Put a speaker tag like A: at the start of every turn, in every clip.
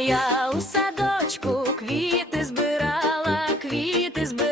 A: я у садочку квіти збирала, квіти збирала.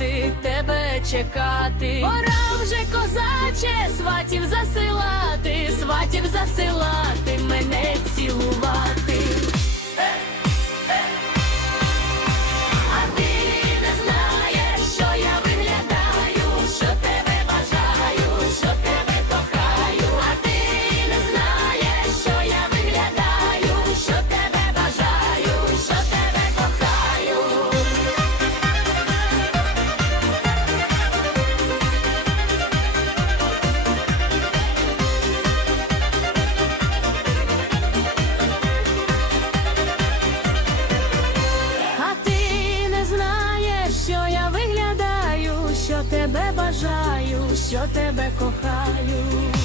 A: хати, тебе чекати. Пора вже козаче, сватів засилати, сватів засилати мене. тебе бажаю, що тебе кохаю.